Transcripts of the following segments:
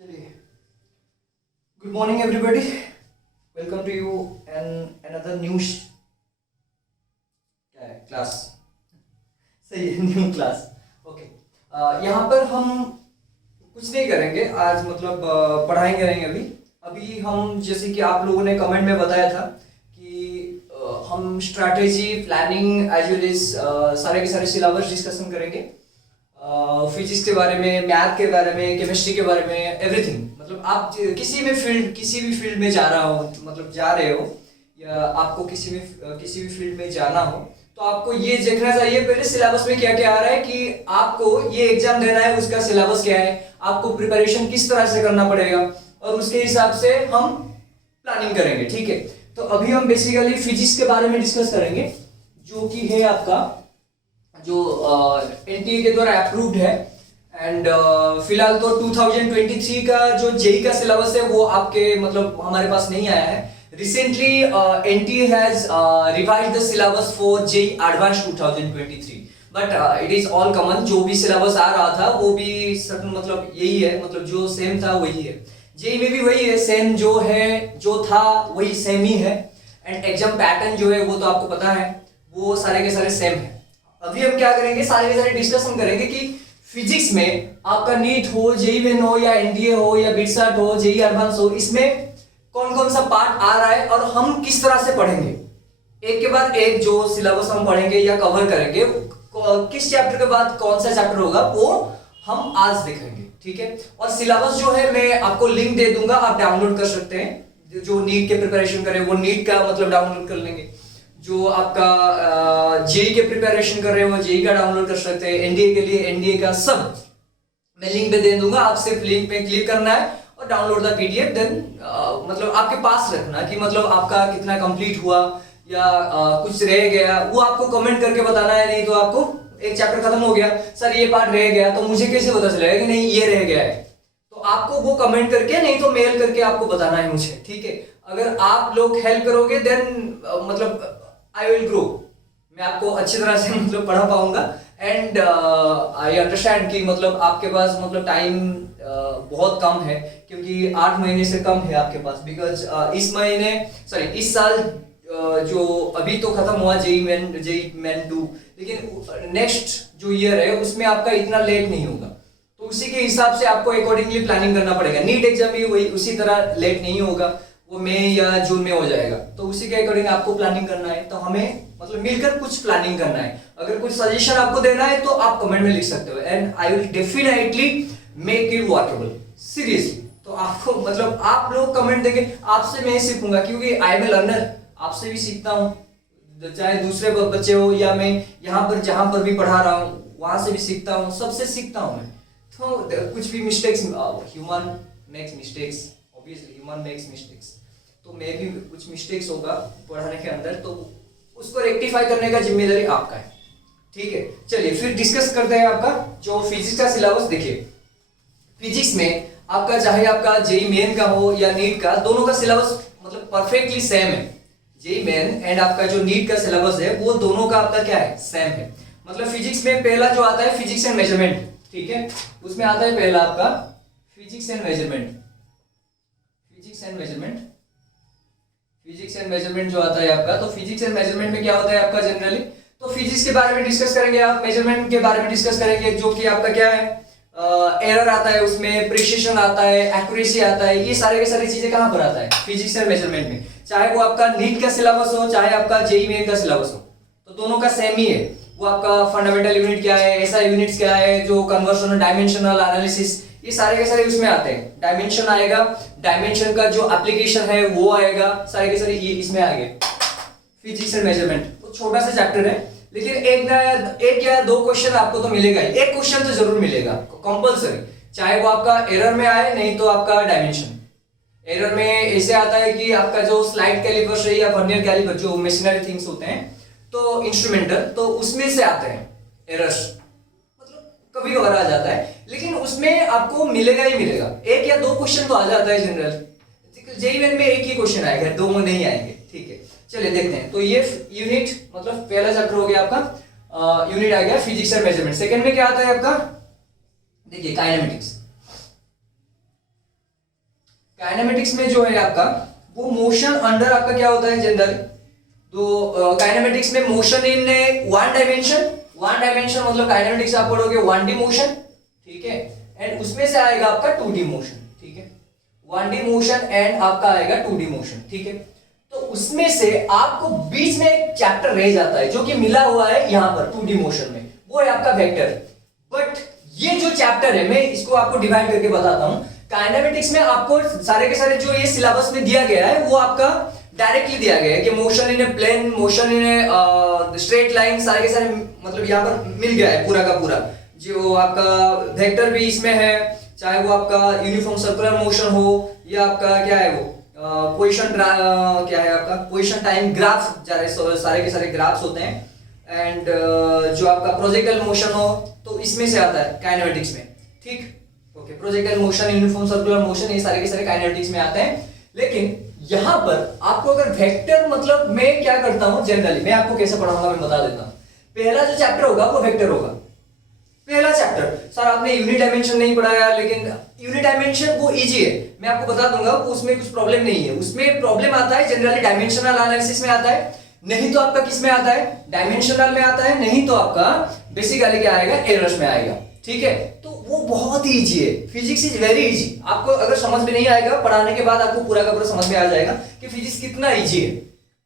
चलिए, good morning everybody, welcome to you and another new क्या है क्लास। सही है, न्यू क्लास। ओके, यहाँ पर हम कुछ नहीं करेंगे आज, मतलब पढ़ाई करेंगे अभी। अभी हम जैसे कि आप लोगों ने कमेंट में बताया था कि हम strategy, planning as well as सारे के सारे सिलेबस डिस्कशन करेंगे। फिजिक्स के बारे में, मैथ के बारे में, केमिस्ट्री के बारे में, एवरीथिंग। मतलब आप किसी भी फील्ड में जा रहा हो, मतलब जा रहे हो, या आपको किसी भी फील्ड में जाना हो, तो आपको ये देखना चाहिए पहले सिलेबस में क्या क्या आ रहा है, कि आपको ये एग्जाम देना है, उसका सिलेबस क्या है, आपको प्रिपरेशन किस तरह से करना पड़ेगा, और उसके हिसाब से हम प्लानिंग करेंगे। ठीक है, तो अभी हम बेसिकली फिजिक्स के बारे में डिस्कस करेंगे, जो कि है आपका जो एनटीए के द्वारा अप्रूव्ड है। एंड फिलहाल तो 2023 का जो जेई का सिलेबस है वो आपके मतलब हमारे पास नहीं आया है। Recently NTA has revised the syllabus for JEE advance 2023, but it is all common. जो भी सिलेबस आ रहा था वो भी सर्टन मतलब यही है, मतलब जो सेम था वही है। जेई में भी वही है, सेम जो है, जो था वही सेम ही है। एंड एग्जाम पैटर्न जो है वो तो आपको पता है, वो सारे के सारे सेम है। अभी हम क्या करेंगे, सारे के सारे डिस्कशन करेंगे कि फिजिक्स में आपका नीट हो, जेई मेन हो, या एनडीए हो, या बिटसाट हो, जेई एडवांस हो, इसमें कौन कौन सा पार्ट आ रहा है और हम किस तरह से पढ़ेंगे। एक के बाद एक जो सिलेबस हम पढ़ेंगे या कवर करेंगे, किस चैप्टर के बाद कौन सा चैप्टर होगा वो हम आज देखेंगे। ठीक है, और सिलेबस जो है मैं आपको लिंक दे दूंगा, आप डाउनलोड कर सकते हैं। जो नीट के प्रिपरेशन करे वो नीट का मतलब डाउनलोड कर लेंगे, जो आपका जेई के प्रिपरेशन कर रहे हो जेई का डाउनलोड कर सकते हैं, एनडीए के लिए एनडीए का, सब मैं लिंक पे दे दूंगा। आप सिर्फ लिंक पे क्लिक करना है और डाउनलोड द पीडीएफ, देन मतलब आपके पास रखना कि मतलब आपका कितना कंप्लीट हुआ या कुछ रह गया, वो आपको कमेंट करके बताना है। नहीं तो आपको एक चैप्टर खत्म हो गया, सर ये पार्ट रह गया, तो मुझे कैसे पता चलेगा कि नहीं ये रह गया है, तो आपको वो कमेंट करके, नहीं तो मेल करके आपको बताना है मुझे। ठीक है, अगर आप लोग हेल्प करोगे देन मतलब आई विल ग्रो, मैं आपको अच्छी तरह से मतलब पढ़ा पाऊंगा। एंड आई अंडरस्टैंड कि मतलब आपके पास मतलब टाइम बहुत कम है, क्योंकि 8 महीने से कम है आपके पास। बिकॉज इस साल जो अभी तो खत्म हुआ जेई मेन 2, लेकिन नेक्स्ट जो ईयर है उसमें आपका इतना लेट नहीं होगा, तो उसी के हिसाब से आपको अकॉर्डिंगली प्लानिंग करना पड़ेगा। नीट एग्जाम भी वही उसी तरह लेट नहीं होगा, वो मई या जून में हो जाएगा, तो उसी के अकॉर्डिंग आपको प्लानिंग करना है। तो हमें मतलब मिलकर कुछ प्लानिंग करना है। अगर कुछ सजेशन आपको देना है तो आप कमेंट में लिख सकते हो, and I will definitely make it workable, seriously. तो आपको मतलब आप लोग कमेंट देंगे, आपसे मैं सीखूंगा, क्योंकि आई एम ए लर्नर, आपसे भी सीखता हूँ, चाहे दूसरे बच्चे हो या मैं यहाँ पर जहां पर भी पढ़ा रहा हूँ वहां से भी सीखता हूँ, सबसे सीखता हूँ मैं। तो कुछ भी mistakes, human makes mistakes, obviously human makes mistakes, तो मैं भी कुछ मिस्टेक्स होगा पढ़ाने के अंदर, तो उसको रेक्टिफाई करने का जिम्मेदारी आपका है। ठीक है, चलिए फिर डिस्कस करते हैं आपका जो फिजिक्स का सिलेबस। देखिए, फिजिक्स में आपका चाहे आपका जेई मेन का हो या नीट का, दोनों का सिलेबस मतलब परफेक्टली सेम है। जेई मेन एंड आपका जो नीट का सिलेबस है वो दोनों का आपका क्या है, सेम है। मतलब फिजिक्स में पहला जो आता है फिजिक्स एंड मेजरमेंट, ठीक है, उसमें आता है पहला आपका physics and measurement. Physics and measurement जो आता है आपका, तो फिजिक्स एंड मेजरमेंट में क्या होता है आपका जनरली, तो फिजिक्स के बारे में डिस्कस करेंगे आप, मेजरमेंट के बारे में डिस्कस करेंगे, जो कि आपका क्या है, एरर आता है उसमें, प्रिसिशन आता है, एक्यूरेसी आता है, ये सारे के सारी चीजें कहां पर आता है, फिजिक्स एंड मेजरमेंट में। चाहे वो आपका नीट का सिलेबस हो, चाहे आपका जेई मेन का सिलेबस हो, तो दोनों का सेम ही है। वो आपका फंडामेंटल यूनिट क्या है, ऐसा यूनिट्स क्या है, जो कन्वर्शन, डायमेंशनल एनालिसिस, ये सारे के सारे उसमें आते हैं। डायमेंशन आएगा, डायमेंशन का जो एप्लीकेशन है वो आएगा, सारे के सारे ये इसमें आएंगे। फिजिक्स एंड मेजरमेंट तो छोटा सा चैप्टर है, लेकिन एक या दो क्वेश्चन आपको तो मिलेगा ही, एक क्वेश्चन तो जरूर मिलेगा कंपलसरी, चाहे वो आपका एरर में आए, नहीं तो आपका डायमेंशन। एरर में ऐसे आता है कि आपका जो स्लाइड कैलिपर्स है या वर्नियर कैलिपर, जो मशीनरी थिंग्स होते हैं, तो इंस्ट्रूमेंटल, तो उसमें से आते हैं एरर्स, मतलब कभी कभार आ जाता है, लेकिन उसमें आपको मिलेगा ही मिलेगा। एक या दो क्वेश्चन तो आ जाता है जनरल, जेई मेन में एक ही क्वेश्चन आएगा, दो में नहीं आएंगे। ठीक है, चलिए देखते हैं। तो ये यूनिट मतलब पहला चैप्टर हो गया आपका, यूनिट आ गया फिजिक्स एंड मेजरमेंट। सेकंड में क्या आता है आपका, देखिए काइनेमेटिक्स। काइनेमेटिक्स में जो है आपका वो मोशन अंडर आपका क्या होता है जनरली, तो काइनेमेटिक्स में मोशन इन वन डायमेंशन मतलब काइनेमेटिक्स आप पढ़ोगे 1D मोशन, ठीक है, एंड उसमें से आएगा आपका 2D मोशन, ठीक है, 1D मोशन एंड आपका आएगा 2D मोशन, ठीक है। तो उसमें से आपको बीच में एक चैप्टर रह जाता है जो कि मिला हुआ है यहां पर 2D मोशन में, वो है आपका वेक्टर। बट ये जो चैप्टर है मैं इसको आपको डिवाइड करके बताता हूं। काइनेमेटिक्स में आपको सारे के सारे जो ये सिलेबस में दिया गया है वो आपका डायरेक्टली दिया गया है कि motion in a plane, motion in a straight line, सारे के सारे मतलब यहाँ पर मिल गया है पूरा का पूरा। जो आपका वेक्टर भी इसमें है, चाहे वो आपका यूनिफॉर्म सर्कुलर मोशन हो या आपका क्या है वो पोजीशन क्या है आपका पोजीशन टाइम ग्राफ, सारे के सारे ग्राफ्स होते हैं, एंड जो आपका प्रोजेक्टाइल मोशन हो तो इसमें से आता है काइनेमेटिक्स में, ठीक, okay. Projectile motion, uniform circular motion, ये सारे के सारे काइनेमेटिक्स में आते हैं। लेकिन यहां पर आपको अगर वेक्टर मतलब मैं क्या करता हूं जनरली, मैं आपको कैसे पढ़ाऊंगा मैं बता देता हूं। पहला जो चैप्टर होगा वो वेक्टर होगा, पहला चैप्टर। सर आपने यूनिट डायमेंशन नहीं पढ़ाया, लेकिन यूनिट डायमेंशन वो इजी है, मैं आपको बता दूंगा, उसमें कुछ प्रॉब्लम नहीं है। उसमें प्रॉब्लम आता है जनरली डायमेंशनल एनालिसिस में आता है, नहीं तो आपका किस में आता है, डायमेंशनल में आता है, नहीं तो आपका बेसिकली क्या आएगा, एरर्स में आएगा, ठीक है। तो वो बहुत ही इजी है, फिजिक्स इज वेरी इजी। आपको अगर समझ में नहीं आएगा, पढ़ाने के बाद आपको पूरा का पूरा समझ में आ जाएगा कि फिजिक्स कितना इजी है,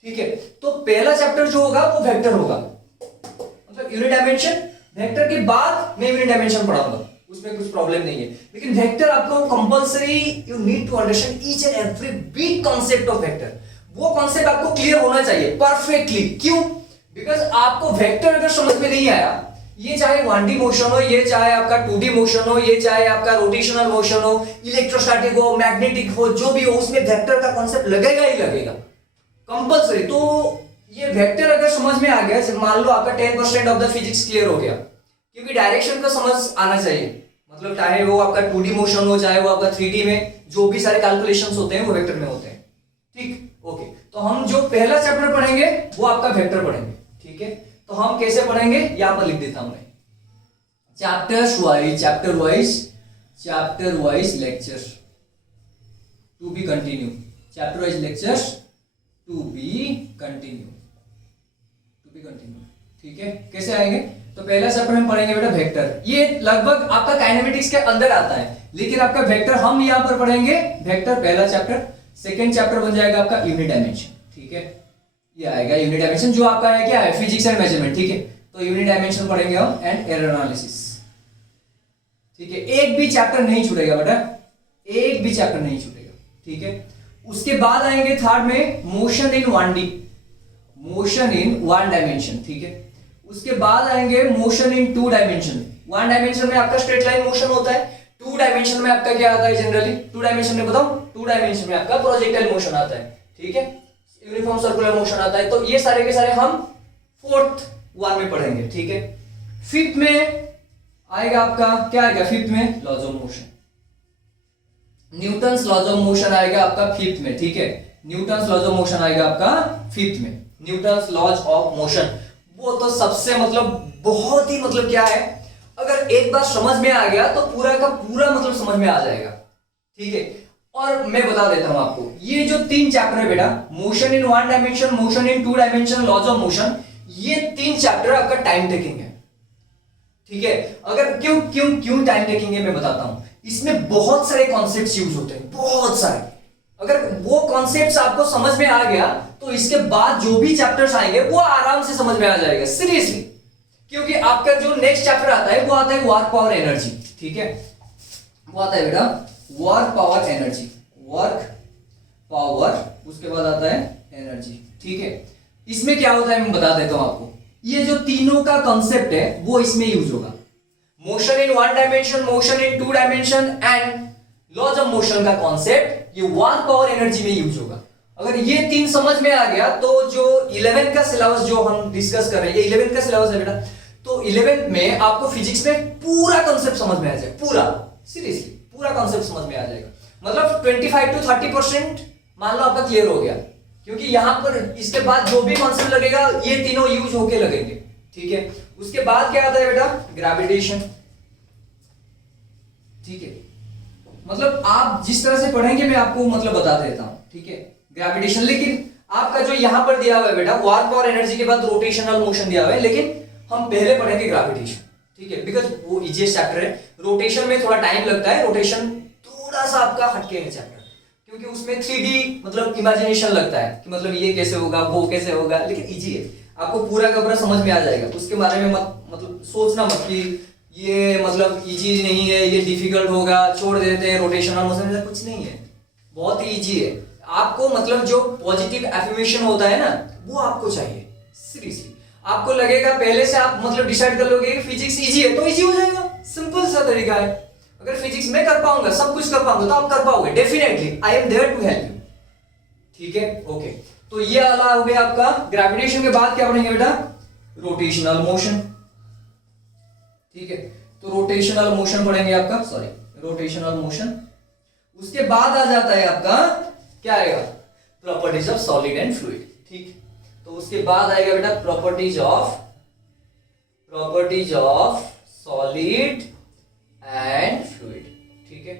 ठीक है। तो पहला चैप्टर जो होगा वो वेक्टर होगा, मतलब यूनिट डायमेंशन। वेक्टर के बाद मैं यूनिट डायमेंशन पढ़ाऊंगा, उसमें कुछ प्रॉब्लम नहीं है। लेकिन वेक्टर आपको compulsory, you need to understand each and every big concept of vector. वो कॉन्सेप्ट आपको क्लियर होना चाहिए परफेक्टली। क्यों? बिकॉज आपको वेक्टर अगर समझ में नहीं आया, ये चाहे 1D मोशन हो, ये चाहे आपका 2D मोशन हो, ये चाहे आपका रोटेशनल मोशन हो, इलेक्ट्रोस्टैटिक हो, मैग्नेटिक हो, जो भी हो, उसमें वेक्टर का कॉन्सेप्ट लगेगा ही लगेगा कंपलसरी। तो ये वेक्टर अगर समझ में आ गया, मान लो आपका 10% ऑफ द फिजिक्स क्लियर हो गया, क्योंकि डायरेक्शन का समझ आना चाहिए, मतलब चाहे वो आपका 2D मोशन हो, चाहे वो आपका 3D में जो भी सारे कैलकुलेशंस होते हैं वो वेक्टर में होते हैं, ठीक, ओके। तो हम जो पहला चैप्टर पढ़ेंगे वो आपका वेक्टर पढ़ेंगे, ठीक है। तो हम कैसे पढ़ेंगे, यहां पर लिख देता हूं मैं, chapter wise lecture to be continue, chapter wise lectures to be continue, ठीक है। कैसे आएंगे, तो पहला चैप्टर हम पढ़ेंगे बेटा वेक्टर। ये लगभग आपका काइनेमेटिक्स के अंदर आता है, लेकिन आपका वेक्टर हम यहां पर पढ़ेंगे वेक्टर पहला चैप्टर। सेकंड चैप्टर बन जाएगा आपका यूनिट डायमेंशन, ठीक है। ये आएगा यूनिट डायमेंशन, जो आपका है क्या है, फिजिक्स एंड मेजरमेंट, ठीक है। तो यूनिट डायमेंशन पढ़ेंगे हम, एंड एरर एनालिसिस, ठीक है। एक भी चैप्टर नहीं छूटेगा बेटा, एक भी चैप्टर नहीं छूटेगा, ठीक है। उसके बाद आएंगे थर्ड में motion in 1D, motion in 1 dimension, ठीक है। उसके बाद आएंगे मोशन इन 2 डायमेंशन। 1 डायमेंशन में आपका स्ट्रेट लाइन मोशन होता है, 2 डायमेंशन में आपका क्या आता है जनरली, 2 डायमेंशन में बताओ, 2 डायमेंशन में आपका प्रोजेक्टाइल मोशन आता है, ठीक है, यूनिफॉर्म सर्कुलर मोशन आता है। तो ये सारे के सारे हम 4th 1 में पढ़ेंगे, ठीक है। 5th में आएगा आपका क्या आएगा, 5th में laws of motion, Newton's laws of motion आएगा आपका 5th में, ठीक है। न्यूटन्स लॉज ऑफ मोशन आएगा आपका 5th में, न्यूटन्स लॉज ऑफ मोशन। वो तो सबसे मतलब बहुत ही मतलब क्या है, अगर एक बार समझ में आ गया तो पूरा का पूरा मतलब समझ में आ जाएगा, ठीक है। और मैं बता देता हूं आपको, ये जो 3 चैप्टर है बेटा, motion in 1 dimension, motion in 2 dimension, laws of motion, ये 3 चैप्टर आपका टाइम टेकिंग है, ठीक है। अगर क्यों टाइम टेकिंग है मैं बताता हूं। इसमें बहुत सारे कॉन्सेप्ट्स यूज होते हैं, बहुत सारे। अगर वो कॉन्सेप्ट्स आपको समझ में आ गया तो इसके बाद जो भी चैप्टर्स आएंगे वो आराम से समझ में आ जाएगा, सीरियसली। क्योंकि आपका जो नेक्स्ट चैप्टर आता है वो आता है वर्क पावर एनर्जी, ठीक है। वो आता है बेटा work power energy, work power, उसके बाद आता है एनर्जी, ठीक है। इसमें क्या होता है मैं बता देता हूं आपको। ये जो तीनों का कॉन्सेप्ट है वो इसमें यूज होगा, motion in 1 dimension, motion in 2 dimension and laws of motion का कॉन्सेप्ट ये वर्क पावर एनर्जी में यूज होगा। अगर ये 3 समझ में आ गया तो जो 11 का सिलेबस जो हम डिस्कस कर रहे हैं, ये 11 का सिलेबस है बेटा, तो 11 में आपको फिजिक्स में पूरा कॉन्सेप्ट समझ में आ जाएगा, पूरा, सीरियसली पूरा कॉन्सेप्ट समझ में आ जाएगा। मतलब 25 to 30% मान लो आपका क्लियर हो गया, क्योंकि यहां पर इसके बाद जो भी कॉन्सेप्ट लगेगा ये तीनों यूज होके लगेंगे, ठीक है। उसके बाद क्या आता है बेटा, ग्रेविटेशन, ठीक है। मतलब आप जिस तरह से पढ़ेंगे मैं आपको मतलब बता देता हूं, ठीक है। ग्रेविटेशन, लेकिन आपका जो यहां पर दिया हुआ है बेटा वार्प और एनर्जी के बाद रोटेशनल मोशन दिया हुआ है, लेकिन हम पहले पढ़ेंगे ग्रेविटेशन, ठीक है, बिकॉज वो इजीएस्ट चैप्टर है। रोटेशन में थोड़ा टाइम लगता है, रोटेशन थोड़ा सा आपका हटके है चैप्टर, क्योंकि उसमें 3D मतलब इमेजिनेशन लगता है कि मतलब ये कैसे होगा वो कैसे होगा, लेकिन इजी है, आपको पूरा का पूरा समझ में आ जाएगा। उसके बारे में मत मतलब सोचना मत कि ये मतलब इजी नहीं है, ये डिफिकल्ट होगा, छोड़ देते हैं रोटेशनल मोशन, कुछ नहीं है, बहुत ही इजी है। आपको मतलब जो पॉजिटिव एफर्मेशन होता है ना वो आपको चाहिए, सीरियसली। आपको लगेगा पहले से आप मतलब डिसाइड कर लोगे कि फिजिक्स इजी है तो इजी हो जाएगा, सिंपल सा तरीका है। अगर फिजिक्स में कर पाऊंगा, सब कुछ कर पाऊंगा, तो आप कर पाओगे definitely, I am there to help you, ठीक है। ओके, तो ये वाला हो गया आपका ग्रेविटेशन। के बाद क्या पढ़ेंगे बेटा? रोटेशनल मोशन, ठीक है। तो रोटेशनल मोशन पढ़ेंगे आपका, सॉरी रोटेशनल मोशन। उसके बाद आ जाता है आपका क्या आएगा? Properties of solid and fluid, ठीक। तो उसके बाद आएगा बेटा properties of solid and fluid, ठीक है।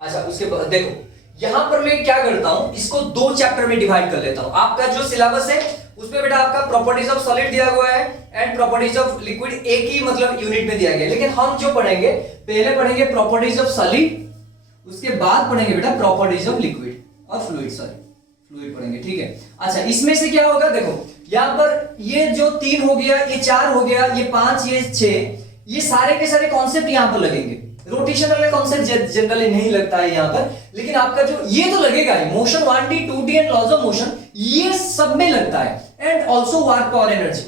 अच्छा, उसके बाद देखो यहां पर मैं क्या करता हूं, इसको 2 चैप्टर में डिवाइड कर लेता हूं। आपका जो सिलेबस है उसमें बेटा आपका प्रॉपर्टीज ऑफ सॉलिड दिया हुआ है एंड प्रॉपर्टीज ऑफ लिक्विड एक ही मतलब यूनिट में दिया गया है, लेकिन हम जो पढ़ेंगे पहले पढ़ेंगे प्रॉपर्टीज ऑफ सॉलिड, उसके बाद पढ़ेंगे बेटा प्रॉपर्टीज ऑफ लिक्विड और फ्लूइड, फ्लूइड पढ़ेंगे, ठीक है। अच्छा, इसमें से क्या होगा, देखो यहां पर ये जो 3 हो गया, ये 4 हो गया, ये 5, ये 6, ये सारे के सारे कॉन्सेप्ट यहां पर लगेंगे। रोटेशनल में कॉन्सेप्ट जनरली नहीं लगता है यहां पर, लेकिन आपका जो ये तो लगेगा ही, motion 1D 2D and laws of motion, ये सब में लगता है। एंड ऑल्सो वर्क और एनर्जी,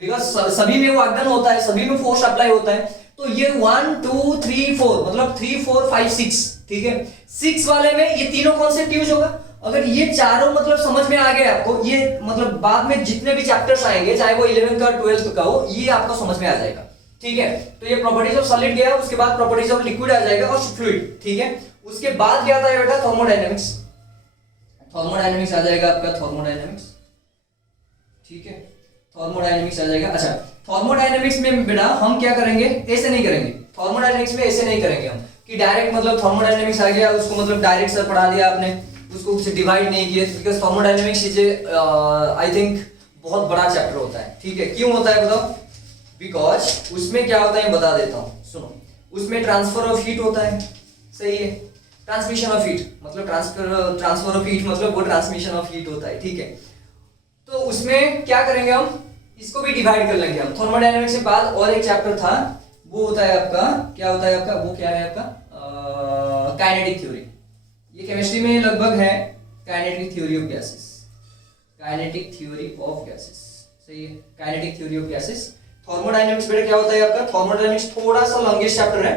बिकॉज सभी में वो आगमन होता है, सभी में फोर्स अप्लाई होता है। तो ये 1 2 3 4 मतलब 3 4 5 6, ठीक है। 6 वाले में ये तीनों कॉन्सेप्ट यूज होगा। अगर ये चारों मतलब समझ में आ गए आपको, ये मतलब बाद में जितने भी चैप्टर्स आएंगे, चाहे वो 11 का 12 का हो, ये आपको समझ में आ जाएगा, ठीक है। तो ये प्रॉपर्टीज ऑफ सॉलिड गया, उसके बाद प्रॉपर्टीज ऑफ लिक्विड आ जाएगा और फ्लूइड, ठीक है। उसके बाद क्या आता है बेटा? थर्मोडायनेमिक्स, थर्मोडायनेमिक्स आ जाएगा आपका, थर्मोडायनेमिक्स, ठीक है, थर्मोडायनेमिक्स आ जाएगा। अच्छा, थर्मोडायनेमिक्स में बेटा हम क्या करेंगे, ऐसे नहीं करेंगे थर्मोडायनेमिक्स में, ऐसे नहीं करेंगे हम कि डायरेक्ट मतलब थर्मोडायनेमिक्स आ गया उसको मतलब डायरेक्ट सर पढ़ा दिया आपने, उसको कुछ डिवाइड नहीं किया, because thermodynamics is I think बहुत बड़ा चैप्टर होता है, ठीक है। क्यों होता है बताओ? बिकॉज उसमें क्या होता है बता देता हूं, सुनो। उसमें ट्रांसफर ऑफ हीट होता है, सही है, ट्रांसमिशन ऑफ हीट मतलब ट्रांसफर ऑफ हीट मतलब वो ट्रांसमिशन ऑफ हीट होता है, ठीक है। तो उसमें क्या करेंगे हम, इसको भी डिवाइड कर लेंगे हम। थर्मोडायनेमिक्स के बाद और एक चैप्टर था, वो होता है आपका, क्या होता है आपका, वो क्या है आपका? Kinetic theory. ये केमिस्ट्री में लगभग है, kinetic theory of gases, kinetic theory of gases, सही है, kinetic theory of gases. Thermodynamics बेटा क्या होता है आपका? थर्मोडायनेमिक्स थोड़ा सा लॉन्गेस्ट चैप्टर है,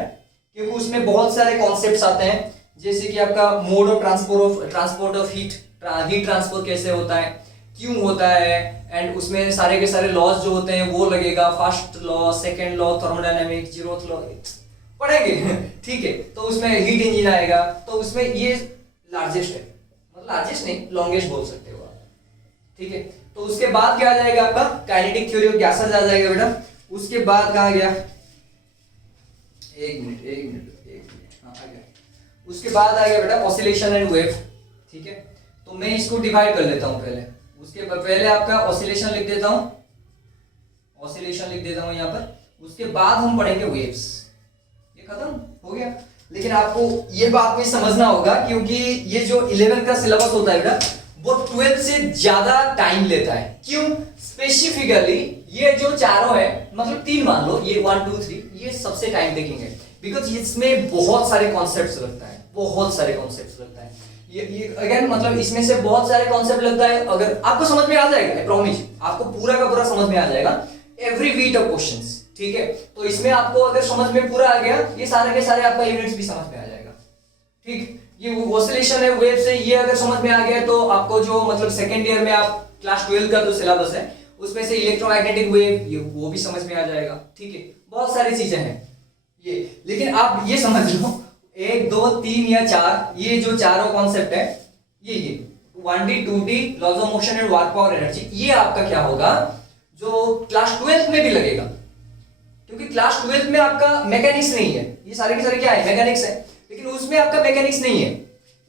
क्योंकि उसमें बहुत सारे कॉन्सेप्ट्स आते हैं, जैसे कि आपका mode of transport of heat, heat transfer कैसे होता है, क्यों होता है, एंड उसमें सारे के सारे लॉज जो होते हैं वो लगेगा, first law, second law, thermodynamics, zeroth law पढ़ेंगे, ठीक है। तो उसमें हीट इंजन आएगा, तो उसमें ये लार्जेस्ट है, मतलब लार्जेस्ट नहीं, लॉन्गेस्ट बोल सकते हो आप, ठीक है। तो उसके बाद क्या आ जाएगा आपका? काइनेटिक थ्योरी ऑफ गैसेस आ जाएगा बेटा। उसके बाद कहा गया, एक मिनट, हाँ आ गया। उसके बाद आ गया बेटा ऑसिलेशन एंड वेव, ठीक है। तो मैं इसको डिवाइड कर लेता हूं पहले, उसके पहले आपका ऑसिलेशन लिख देता हूं, ऑसिलेशन लिख देता हूं यहां पर। उसके बाद हम पढ़ेंगे वेव्स, ये खत्म हो गया। लेकिन आपको ये बात भी समझना होगा, क्योंकि ये जो 11 का सिलेबस होता है बेटा वो 12 से ज्यादा टाइम लेता है। क्यों? स्पेसिफिकली ये जो चारों है, मतलब 3 मान लो, ये 1 2 3, ये सबसे टाइम देखेंगे, बिकॉज इसमें बहुत सारे कॉन्सेप्ट्स लगता है, बहुत सारे कॉन्सेप्ट्स लगता है। ये अगेन मतलब इसमें से बहुत सारे कॉन्सेप्ट लगता है, अगर आपको समझ में आ जाएगा, आई प्रॉमिस आपको पूरा का पूरा समझ में आ जाएगा, एवरी वीट ऑफ क्वेश्चंस, ठीक है। तो इसमें आपको अगर समझ में पूरा आ गया, ये सारे के सारे आपका यूनिट्स भी समझ में आ जाएगा, ठीक। ये ऑसिलेशन है, वेव से, ये अगर समझ में आ गया तो आपको जो मतलब सेकेंड ईयर में आप क्लास 12 का जो सिलेबस है उसमें से इलेक्ट्रोमैग्नेटिक वेव, ये वो भी समझ में आ जाएगा, ठीक है। बहुत सारी चीजें हैं ये, लेकिन आप ये समझ लो 1 2 3 या 4, ये जो चारों कॉन्सेप्ट है, ये 1D 2D laws of motion and work power energy, ये आपका क्या होगा, जो क्लास 12 में भी लगेगा, क्योंकि क्लास 12 में आपका मैकेनिक्स नहीं है, ये सारे के सारे क्या है, मैकेनिक्स है। लेकिन उसमें आपका मैकेनिक्स नहीं है,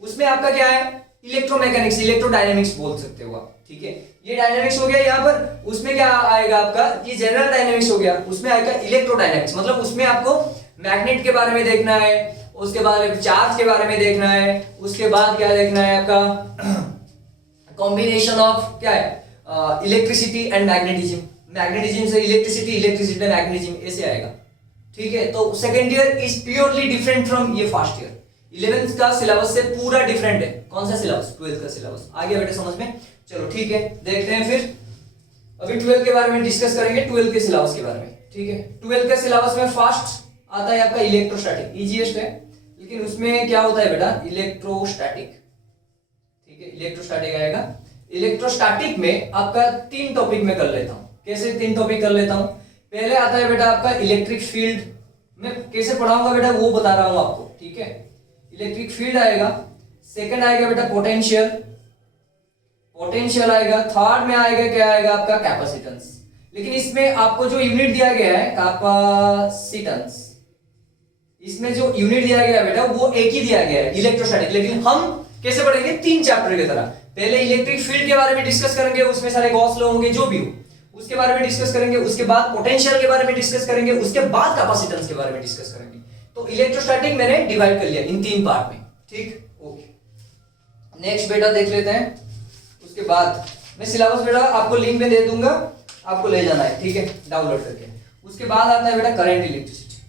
उसमें आपका क्या है, इलेक्ट्रोमैकेनिक्स, इलेक्ट्रोडायनेमिक्स बोल सकते हो आप, ठीक है। ये डायनेमिक्स हो गया यहाँ पर, उसमें क्या आएगा आपका, ये जनरल डायनेमिक्स हो गया, उसमें आएगा इलेक्ट्रोडायनेमिक्स, मतलब उसमें आपको मैग्नेट के बारे में देखना है, उसके बाद चार्ज के बारे में देखना है, उसके बाद क्या देखना है आपका कॉम्बिनेशन ऑफ क्या है, इलेक्ट्रिसिटी एंड मैग्नेटिज्म, मैग्नेटिज्म से इलेक्ट्रिसिटी, इलेक्ट्रिसिटी से मैग्नेटिज्म, ऐसे आएगा, ठीक है। तो second year is purely different from ये फर्स्ट ईयर, 11th का सिलेबस से पूरा डिफरेंट है। कौन सा सिलेबस, 12th का सिलेबस। आ गया बेटे समझ में, चलो ठीक है, देखते हैं फिर अभी 12th के बारे में डिस्कस करेंगे, 12th के सिलेबस के बारे में, ठीक है। 12th के सिलेबस में फर्स्ट आता है आपका इलेक्ट्रोस्टैटिक, इजीएस्ट है, लेकिन उसमें क्या होता है बेटा, इलेक्ट्रोस्टैटिक, ठीक है, इलेक्ट्रोस्टैटिक आएगा। इलेक्ट्रोस्टैटिक में आपका 3 टॉपिक में कर लेता हूं। कैसे 3 टॉपिक कर लेता हूं, पहले आता है बेटा आपका इलेक्ट्रिक फील्ड, मैं कैसे पढ़ाऊंगा बेटा वो बता रहा हूं आपको, ठीक है। इलेक्ट्रिक फील्ड आएगा, सेकंड आएगा बेटा पोटेंशियल, पोटेंशियल आएगा, थर्ड में आएगा क्या आएगा आपका कैपेसिटेंस। लेकिन इसमें आपको जो यूनिट दिया गया है कैपेसिटेंस, इसमें जो यूनिट दिया गया है बेटा वो एक ही दिया गया है इलेक्ट्रोस्टैटिक, लेकिन हम कैसे पढ़ेंगे 3 चैप्टर की तरह। पहले इलेक्ट्रिक फील्ड के बारे में डिस्कस करेंगे, उसमें सारे गॉस लॉ होंगे जो भी हो, उसके बारे में डिस्कस करेंगे, उसके बाद पोटेंशियल के बारे में डिस्कस करेंगे, उसके बाद कैपेसिटेंस के बारे में डिस्कस करेंगे। तो इलेक्ट्रोस्टैटिक मैंने डिवाइड कर लिया इन 3 पार्ट में, ठीक, ओके। नेक्स्ट बेटा देख लेते हैं, उसके बाद मैं सिलेबस बेटा आपको लिंक में दे दूंगा, आपको ले जाना है, ठीक है, डाउनलोड करके। उसके बाद आता है बेटा करंट इलेक्ट्रिसिटी,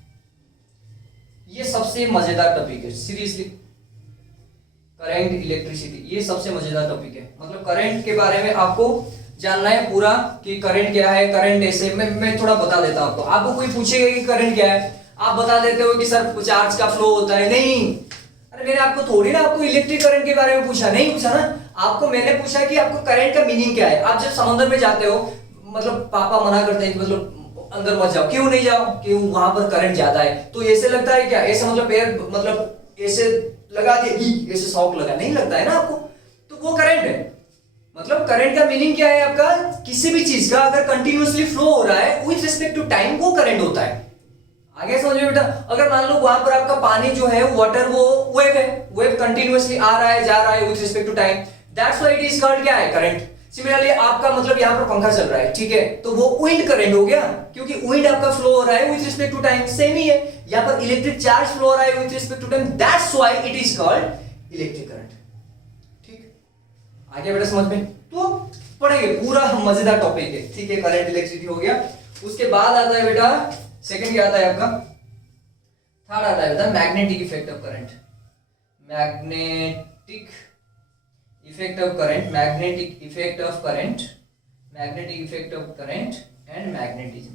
ये सबसे मजेदार टॉपिक है, सीरियसली करंट इलेक्ट्रिसिटी ये सबसे मजेदार टॉपिक है। मतलब करंट के बारे में आपको जानना है पूरा कि करंट क्या है, करंट ऐसे मैं थोड़ा बता देता हूं आपको। आपको कोई पूछेगा कि करंट क्या है, आप बता देते हो कि सर चार्ज का फ्लो होता है, नहीं, अरे मैंने आपको थोड़ी ना आपको इलेक्ट्रिक करंट के बारे में पूछा, नहीं पूछा ना, आपको मैंने पूछा कि आपको करंट का मीनिंग क्या है। आप जब समुद्र में जाते हो, मतलब पापा मना करते हैं कि मतलब अंदर मत जाओ, क्यों नहीं जाओ, क्यों, वहां पर करंट ज्यादा है, तो ऐसे लगता है क्या, ऐसे मतलब पैर मतलब ऐसे लगा दिया, ऐसे शॉक लगा, नहीं लगता है ना आपको, तो वो करंट है। मतलब करंट का मीनिंग क्या है आपका, किसी भी चीज का अगर कंटिन्यूअसली फ्लो हो रहा है विद रिस्पेक्ट टू टाइम, वो करंट होता है। आगे समझ में बेटा, अगर मान लो वहां पर आपका पानी जो है वाटर, वो वेव है, वेव कंटिन्यूअसली आ रहा है जा रहा है with respect to time, that's why it is called क्या है, करंट। सिमिलरली आपका मतलब यहाँ पर पंखा चल रहा है, ठीक है, तो वो विंड करंट हो गया, क्योंकि विंड आपका फ्लो हो रहा है with respect to time. Same ही है यहाँ पर इलेक्ट्रिक चार्ज फ्लो हो रहा है with respect to time, that's why it is called electric current, ठीक। आगे बेटा समझ में, तो पढ़ेंगे, पूरा मजेदार टॉपिक है, ठीक है। करंट इलेक्ट्रिसिटी हो गया। उसके बाद आता है बेटा सेकंड क्या आता है आपका, थर्ड आता है बेटा magnetic effect of current, magnetic effect of current, magnetic effect of current, magnetic effect of current and magnetism,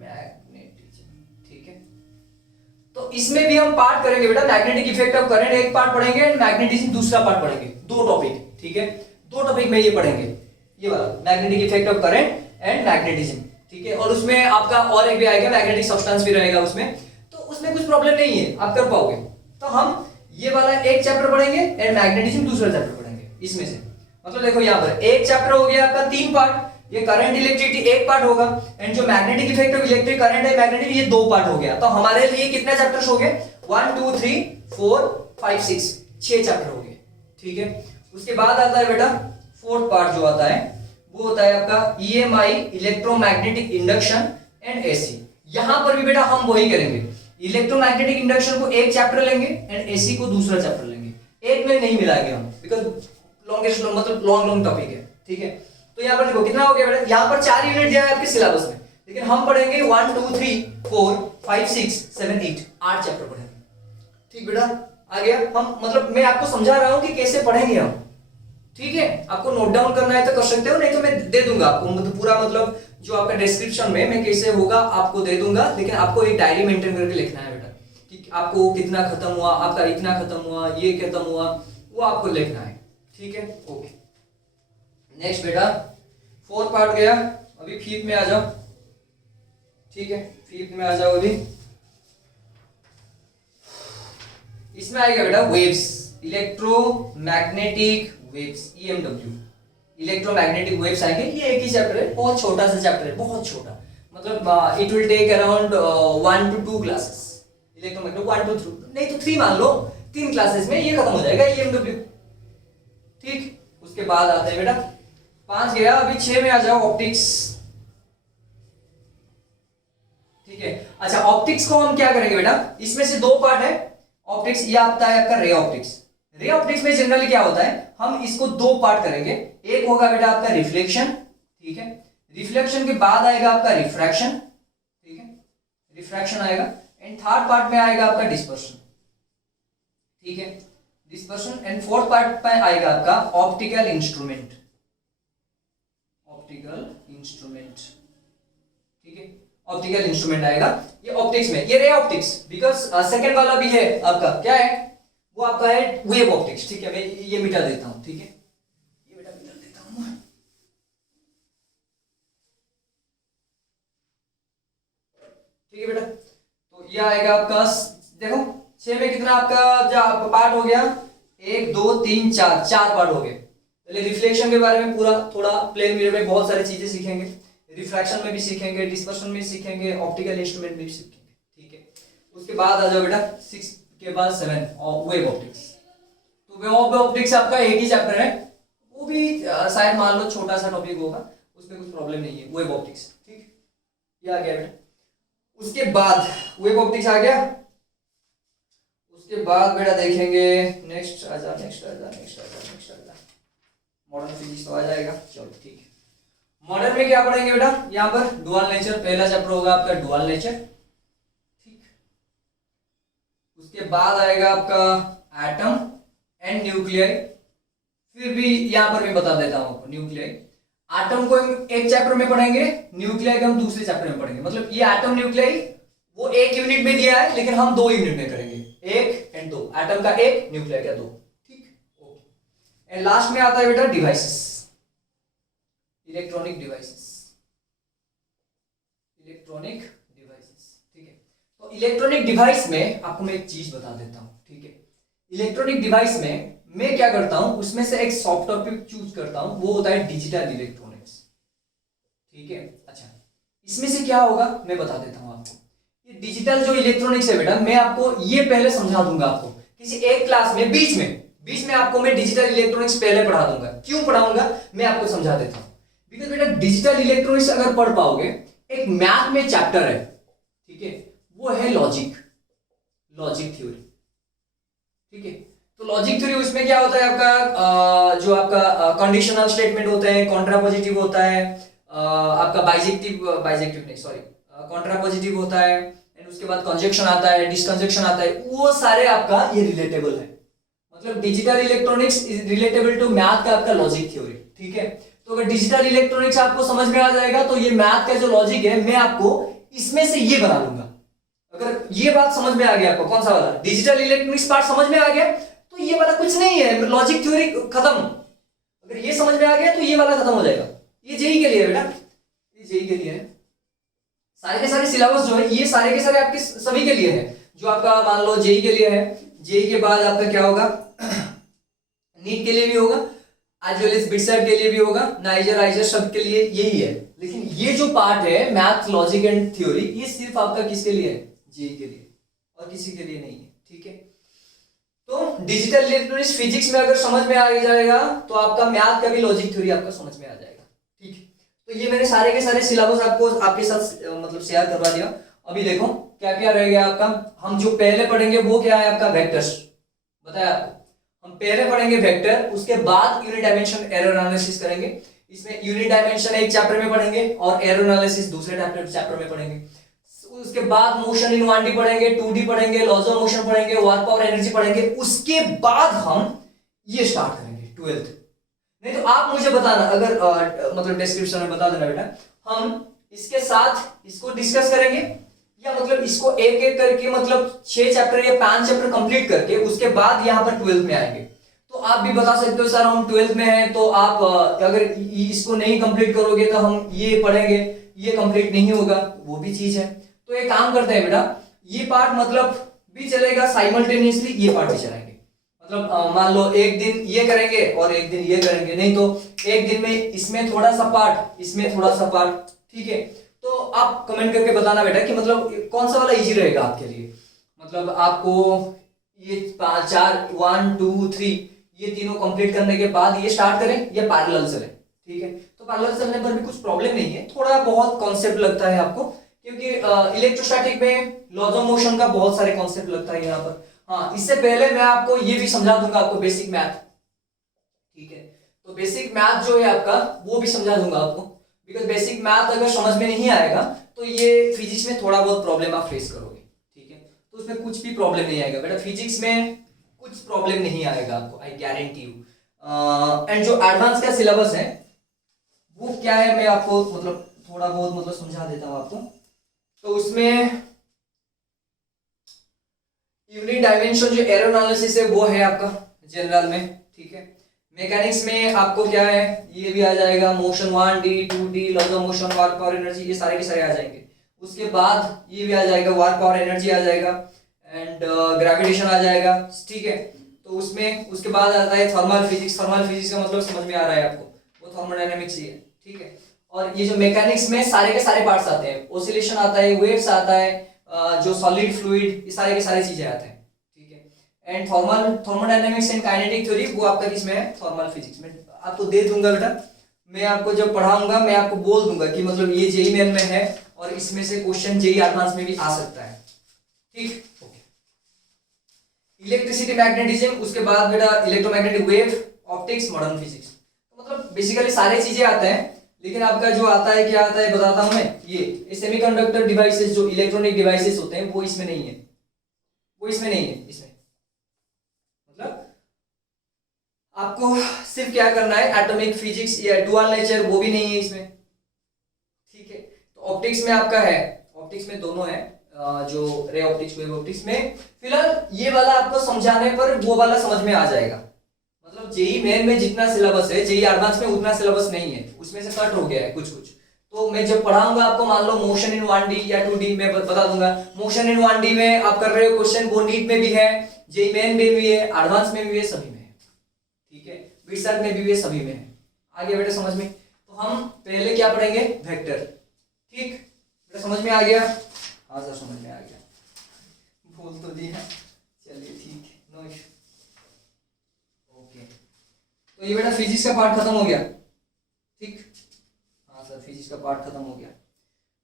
magnetism, ठीक है। तो इसमें भी हम पार्ट करेंगे बेटा, मैग्नेटिक इफेक्ट ऑफ करंट एक पार्ट पढ़ेंगे एंड मैग्नेटिज्म दूसरा पार्ट पढ़ेंगे, 2 टॉपिक, ठीक है, 2 टॉपिक में ये पढ़ेंगे, ये वाला magnetic effect of current and magnetism, ठीक है। और उसमें आपका और एक भी आएगा, मैग्नेटिक सब्सटेंस भी रहेगा उसमें, तो उसमें कुछ प्रॉब्लम नहीं है, आप कर पाओगे। तो हम ये वाला एक चैप्टर पढ़ेंगे एंड मैग्नेटिज्म दूसरा चैप्टर पढ़ेंगे इसमें से। मतलब देखो यहाँ पर एक चैप्टर हो गया आपका 3 पार्ट, ये करंट इलेक्ट्रिसिटी एक पार्ट होगा एंड जो magnetic effect of electric current है मैग्नेटिक, ये 2 पार्ट हो गया। तो हमारे लिए कितने चैप्टर्स हो गए, 1 2 3 4 5 6 6 चैप्टर हो गए, ठीक है। उसके बाद आता है बेटा 4th पार्ट जो आता है वो होता है आपका EMI, electromagnetic induction and AC। यहां पर भी बेटा हम वही करेंगे, इलेक्ट्रोमैग्नेटिक इंडक्शन को एक चैप्टर लेंगे एंड AC को दूसरा चैप्टर लेंगे, एक में नहीं मिलाएंगे हम, बिकॉज लॉन्गेस्ट मतलब लॉन्ग टॉपिक है, ठीक है। तो यहाँ पर देखो कितना हो गया बेटा, यहाँ पर 4 यूनिट दिया है आपके सिलेबस में, लेकिन हम पढ़ेंगे 1 2 3 4 5 6 7 8 8 चैप्टर पढ़ेंगे, ठीक बेटा। आ गया, हम मतलब मैं आपको समझा रहा हूं कि कैसे पढ़ेंगे हम, ठीक है। आपको नोट डाउन करना है तो कर सकते हो, नहीं तो मैं दे दूंगा आपको, मतलब पूरा मतलब जो आपका डिस्क्रिप्शन में मैं कैसे होगा आपको दे दूंगा, लेकिन आपको एक डायरी मेंटेन करके लिखना है बेटा कि आपको कितना खत्म हुआ, आपका इतना खत्म हुआ, ये खत्म हुआ, वो आपको लिखना है, ठीक है, ओके। नेक्स्ट बेटा 4th पार्ट गया, अभी 5th में आ जाओ, ठीक है, 5th में आ जाओ। अभी इसमें आएगा बेटा waves, electromagnetic waves, EMW, electromagnetic waves आएंगे। ये एक ही चैप्टर है, बहुत छोटा सा चैप्टर है, बहुत छोटा, मतलब it will take around 1 to 2 classes. Electromagnetic 1 2 3, नहीं तो 3 मान लो, 3 क्लासेस में ये खत्म हो जाएगा EMW। ठीक, उसके बाद आता है बेटा 5 गया, अभी 6 में आ जाओ, ऑप्टिक्स। ठीक है, अच्छा ऑप्टिक्स को हम क्या करेंगे बेटा, इसमें से 2 पार्ट है ऑप्टिक्स, ये आता है आपका रे ऑप्टिक्स। रे ऑप्टिक्स में जनरली क्या होता है, हम इसको 2 पार्ट करेंगे। एक होगा बेटा आपका रिफ्लेक्शन, ठीक है, रिफ्लेक्शन के बाद आएगा आपका रिफ्रैक्शन, ठीक है, रिफ्रैक्शन आएगा, एंड थर्ड पार्ट में आएगा आपका डिस्पर्शन, ठीक है, डिस्पर्शन, एंड फोर्थ पार्ट में आएगा आपका ऑप्टिकल इंस्ट्रूमेंट, ऑप्टिकल इंस्ट्रूमेंट, ठीक है, ऑप्टिकल इंस्ट्रूमेंट आएगा ये ऑप्टिक्स में, ये रे ऑप्टिक्स। बिकॉज सेकंड वाला भी है आपका, क्या है वो आपका है वेव ऑप्टिक्स। ठीक है, मैं ये मिटा देता हूं, ठीक है, ये बेटा मिटा देता हूं, ठीक है बेटा। तो ये आएगा आपका, देखो 6 में कितना आपका जो पार्ट हो गया, 1 2 3 4, 4 पार्ट हो गए। पहले रिफ्लेक्शन के बारे में पूरा थोड़ा प्लेन मिरर में बहुत सारी चीजें सीखेंगे, रिफ्रैक्शन में भी सीखेंगे, डिस्पर्शन में सीखेंगे, ऑप्टिकल इंस्ट्रूमेंट में भी सीखेंगे, ठीक है। उसके बाद आ जाओ बेटा 6 के बाद 7 वेव ऑप्टिक्स। तो वेव ऑप्टिक्स आपका एक ही चैप्टर है, वो भी शायद मान लो छोटा सा टॉपिक होगा, उसमें कुछ प्रॉब्लम नहीं है, वेव ऑप्टिक्स, ठीक, ये आ गया बेटा। उसके बाद वेव ऑप्टिक्स आ गया, उसके बाद बेटा देखेंगे नेक्स्ट आजा, नेक्स्ट आजा, नेक्स्ट आजा, नेक्स्ट आजा, मॉडर्न फिजिक्स तो आ जाएगा, चलो ठीक है। मॉडर्न में क्या पढ़ेंगे बेटा, यहाँ पर डुअल नेचर, पहला चैप्टर होगा आपका डुअल नेचर, ठीक। उसके बाद आएगा आपका एटम एंड न्यूक्लियाई, फिर भी यहाँ पर मैं बता देता हूँ आपको, न्यूक्लियाई, एटम को हम एक चैप्टर में पढ़ेंगे, न्यूक्लियाई को हम दूसरे चैप्टर में पढ़ेंगे। मतलब ये एटम न्यूक्लियाई वो एक यूनिट में दिया है, लेकिन हम 2 यूनिट में करेंगे, 1 एंड 2, एटम का 1, न्यूक्लियाई का 2, ठीक, ओके। एंड लास्ट में आता है बेटा devices, electronic devices, electronic devices, ठीक है। तो इलेक्ट्रॉनिक डिवाइस में आपको मैं एक चीज बता देता हूं, ठीक है। इलेक्ट्रॉनिक डिवाइस में मैं क्या करता हूं, उसमें से एक सॉफ्ट टॉपिक चूज करता हूं, वो होता है डिजिटल इलेक्ट्रॉनिक्स, ठीक है। अच्छा, इसमें से क्या होगा मैं बता देता हूं आपको। ये डिजिटल जो इलेक्ट्रॉनिक्स है बेटा, मैं आपको ये पहले समझा दूंगा, आपको किसी एक क्लास में बीच में आपको मैं डिजिटल इलेक्ट्रॉनिक्स पहले पढ़ा दूंगा। क्यों पढ़ाऊंगा मैं आपको समझा देता हूं। बिकॉज बेटा डिजिटल इलेक्ट्रॉनिक्स अगर पढ़ पाओगे, एक मैथ में चैप्टर है, ठीक है, वो है लॉजिक, लॉजिक थ्योरी, ठीक है। तो लॉजिक थ्योरी, उसमें क्या होता है आपका जो आपका कंडीशनल स्टेटमेंट होते हैं, कॉन्ट्रापोजिटिव होता है, आपका बाइजेक्टिव नहीं सॉरी कॉन्ट्रापोजिटिव होता है, एंड उसके बाद कंजक्शन आता है, डिसकंजक्शन आता है, वो सारे आपका ये रिलेटेबल है। मतलब digital electronics is relatable to math का आपका लॉजिक थ्योरी, ठीक है। तो अगर डिजिटल इलेक्ट्रॉनिक्स आपको समझ में आ जाएगा, तो ये मैथ का जो लॉजिक है मैं आपको इसमें से ये बना लूंगा। अगर ये बात समझ में आ गया आपको, कौन सा वाला डिजिटल इलेक्ट्रॉनिक्स पार्ट समझ में आ गया, तो ये वाला कुछ नहीं है, लॉजिक थ्योरी खत्म। अगर ये समझ में आ गया तो ये वाला खत्म हो जाएगा। ये जेई के लिए है बेटा, ये जेई के लिए है। सारे के सारे सिलेबस जो है ये सारे के सारे आपके सभी के लिए है। जो आपका मान लो जेई के लिए है, जेई के बाद आपका क्या होगा, नीट के लिए भी होगा, आज वेल एज बिटसेट के लिए भी होगा, नाइजर आइजर सब के लिए यही है। लेकिन ये जो पार्ट है मैथ लॉजिक एंड थ्योरी, ये सिर्फ आपका किसके लिए है, जेई के लिए, और किसी के लिए नहीं है, ठीक है। तो डिजिटल इलेक्ट्रॉनिक्स फिजिक्स में अगर समझ में आ जाएगा, तो आपका मैथ का भी लॉजिक थ्योरी आपका समझ में आ जाएगा, ठीक है। तो ये मैंने सारे के सारे सिलेबस आपको आपके साथ मतलब शेयर करवा दिया। अभी देखो क्या क्या रह गया आपका। हम जो पहले पढ़ेंगे वो क्या है आपका, वेक्टर्स, बताया आपको। हम पहले पढ़ेंगे वेक्टर, उसके बाद यूनिट डायमेंशन एरर एनालिसिस करेंगे। इसमें यूनिट डायमेंशन एक चैप्टर में पढ़ेंगे और एरर एनालिसिस दूसरे चैप्टर में पढ़ेंगे। उसके बाद मोशन इन 1D पढ़ेंगे, 2D पढ़ेंगे, लॉज ऑफ मोशन पढ़ेंगे, वर्क पावर एनर्जी पढ़ेंगे। उसके बाद हम ये स्टार्ट करेंगे 12th। नहीं तो आप मुझे बताना, अगर मतलब डिस्क्रिप्शन में बता देना बेटा, हम इसके साथ इसको डिस्कस करेंगे, या मतलब इसको एक एक करके मतलब 6 चैप्टर या 5 चैप्टर कंप्लीट करके उसके बाद यहाँ पर 12th में आएंगे। तो आप भी बता सकते हो सर हम 12th में हैं, तो आप अगर इसको नहीं कंप्लीट करोगे तो हम ये पढ़ेंगे, ये कंप्लीट नहीं होगा, वो भी चीज है। तो एक काम करते हैं बेटा, ये पार्ट मतलब भी चलेगा साइमल्टेनियसली, ये पार्ट भी चलाएंगे। मतलब मान लो एक दिन ये करेंगे और एक दिन ये करेंगे, नहीं तो एक दिन में इसमें थोड़ा सा पार्ट, इसमें थोड़ा सा पार्ट, ठीक है। तो आप कमेंट करके बताना बेटा कि मतलब कौन सा वाला इजी रहेगा आपके लिए। मतलब आपको ये पांच चार 1 2 3 ये तीनों कंप्लीट करने के बाद ये स्टार्ट करें या पैरेलल चले, ठीक है। तो पैरेलल चलने पर भी कुछ प्रॉब्लम नहीं है, थोड़ा बहुत कॉन्सेप्ट लगता है आपको, क्योंकि इलेक्ट्रोस्टैटिक में लॉज ऑफ मोशन का बहुत सारे कॉन्सेप्ट लगता है यहाँ पर। हाँ, इससे पहले मैं आपको ये भी समझा दूंगा आपको बेसिक मैथ, ठीक है। तो बेसिक मैथ जो है आपका वो भी समझा दूंगा आपको, बिकॉज बेसिक मैथ अगर समझ में नहीं आएगा तो ये फिजिक्स में थोड़ा बहुत प्रॉब्लम आप फेस करोगे, ठीक है। तो उसमें कुछ भी प्रॉब्लम नहीं आएगा बेटा, फिजिक्स में कुछ प्रॉब्लम नहीं आएगा आपको, आई गारंटी यू। एंड जो एडवांस का सिलेबस है वो क्या है, मैं आपको मतलब थोड़ा बहुत मतलब समझा देता हूँ आपको। तो उसमें यूनिट डायमेंशन जो एरर एनालिसिस है वो है आपका जनरल में, ठीक है। मैकेनिक्स में आपको क्या है, ये भी आ जाएगा, motion 1D 2D, laws of motion, work power energy, ये सारे के सारे आ जाएंगे। उसके बाद ये भी आ जाएगा, वर्क पावर एनर्जी आ जाएगा, एंड ग्रेविटेशन आ जाएगा, ठीक है। तो उसमें उसके बाद आता है थर्मल फिजिक्स। थर्मल फिजिक्स का मतलब समझ में आ रहा है आपको, वो थर्मोडायनेमिक्स ही है, ठीक है। और ये जो मैकेनिक्स में सारे के सारे पार्ट्स आते हैं, ऑसिलेशन आता है, वेव्स आता है, जो सॉलिड फ्लूइड, ये सारे के सारे चीजें आते हैं, ठीक है। And thermodynamics and kinetic theory वो आपका किसमें है, थर्मल फिजिक्स में। आपको दे दूंगा बेटा, मैं आपको जब पढ़ाऊंगा मैं आपको बोल दूंगा कि मतलब ये जेईई मेन में है और इसमें से क्वेश्चन जेईई एडवांस में भी आ सकता है, ठीक। इलेक्ट्रिसिटी, मैग्नेटिज्म, उसके बाद बेटा electromagnetic wave, optics, modern physics. तो मतलब बेसिकली सारे चीजें आते हैं, लेकिन आपका जो आता है क्या आता है बताता हूं मैं, ये सेमीकंडक्टर डिवाइसेस जो इलेक्ट्रॉनिक डिवाइसेस होते हैं वो इसमें नहीं है, वो इसमें नहीं है। इसमें मतलब आपको सिर्फ क्या करना है, एटॉमिक फिजिक्स या डुअल नेचर वो भी नहीं है इसमें, ठीक है। तो ऑप्टिक्स में आपका है, ऑप्टिक्स में दोनों है, जो रे ऑप्टिक्स वेव ऑप्टिक्स में। फिलहाल ये वाला आपको समझाने पर वो वाला समझ में आ जाएगा, मतलब जेईई मेन में जितना सिलेबस है जेईई एडवांस में उतना सिलेबस नहीं है, उसमें से कट हो गया है कुछ कुछ। तो मैं जब पढ़ाऊंगा आपको, मान लो मोशन इन 1D या 2D में बता दूंगा, मोशन इन 1D में आप कर रहे हो क्वेश्चन, वो नीट में भी है, जेईई मेन में भी है, एडवांस में भी है, सभी में है, ठीक है। बीटेक में भी है, सभी में है। आगे बेटा समझ में, तो हम पहले क्या पढ़ेंगे, वेक्टर, ठीक बेटा, समझ में आ गया? हाँ सर समझ में आ गया, बोल तो दिया, चलिए ठीक है, नो इशू, ओके। तो ये बेटा फिजिक्स का पार्ट खत्म हो गया, ठीक। हाँ सर फिजिक्स का पार्ट खत्म हो गया।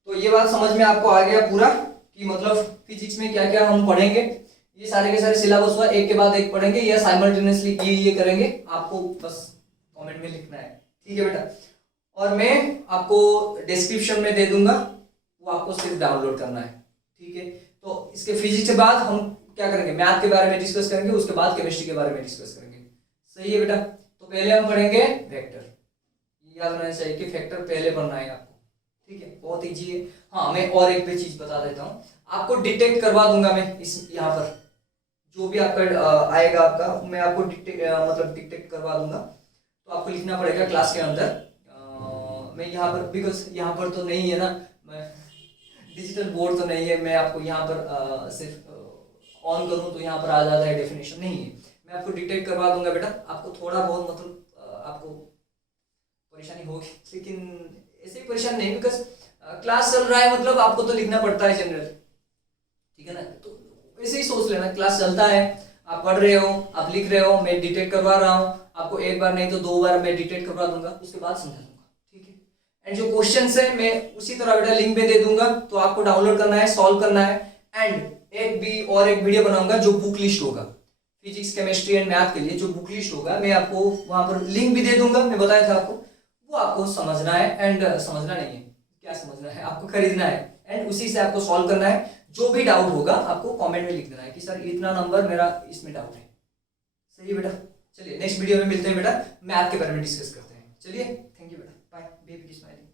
तो ये बात समझ में आपको आ गया पूरा कि मतलब फिजिक्स में क्या क्या हम पढ़ेंगे, ये सारे के सारे सिलेबस हुआ, एक के बाद एक पढ़ेंगे या साइमल्टेनियसली ये करेंगे, आपको बस कमेंट में लिखना है, ठीक है बेटा। और मैं आपको डिस्क्रिप्शन में दे दूंगा, वो आपको सिर्फ डाउनलोड करना है, ठीक है। तो इसके फिजिक्स के बाद हम क्या करेंगे, मैथ के बारे में डिस्कस करेंगे, उसके बाद केमिस्ट्री के बारे में डिस्कस करेंगे, सही है बेटा। तो पहले हम पढ़ेंगे वेक्टर, याद रहना चाहिए कि वेक्टर पहले पढ़ना है आपको, ठीक है, बहुत इजी है। हाँ मैं और एक भी चीज बता देता हूँ, आपको डिटेक्ट करवा दूंगा मैं इस यहाँ पर जो भी आपका आएगा आपका, मैं आपको मतलब डिटेक्ट करवा दूंगा। तो आपको लिखना पड़ेगा क्लास के अंदर, मैं यहाँ पर, बिकॉज यहाँ पर तो नहीं है ना, मैं डिजिटल बोर्ड तो नहीं है, मैं आपको यहाँ पर सिर्फ ऑन करूँ तो यहाँ पर आ जाता है, डेफिनेशन नहीं है, मैं आपको डिटेक्ट करवा दूंगा बेटा। आपको थोड़ा बहुत मतलब आपको परेशानी होगी, लेकिन ऐसे ही परेशान नहीं, बिकॉज क्लास चल रहा है, मतलब आपको तो लिखना पड़ता है जनरल, ठीक है ना। तो ऐसे ही सोच लेना, क्लास चलता है, आप पढ़ रहे हो, आप लिख रहे हो, मैं डिटेक्ट करवा रहा हूँ आपको, एक बार नहीं तो 2 बार मैं डिटेक्ट करवा दूंगा, उसके बाद समझा दूंगा, ठीक है। एंड जो क्वेश्चंस है मैं उसी तरह बेटा लिंक में दे दूंगा, तो आपको डाउनलोड करना है, सॉल्व करना है। एंड एक वीडियो बनाऊंगा जो बुक लिस्ट होगा, फिजिक्स केमिस्ट्री एंड मैथ के लिए जो बुक लिस्ट होगा, मैं आपको वहां पर लिंक भी दे दूंगा, मैं बताया था आपको, वो आपको समझना है। एंड समझना नहीं है, क्या समझना है, आपको खरीदना है, एंड उसी से आपको सॉल्व करना है। जो भी डाउट होगा आपको कमेंट में लिख देना है कि सर इतना नंबर मेरा इसमें डाउट है, सही है बेटा। चलिए नेक्स्ट वीडियो में मिलते हैं बेटा, मैथ के बारे में डिस्कस करते हैं। चलिए थैंक यू बेटा, बाय, बेबी की स्माइलिंग।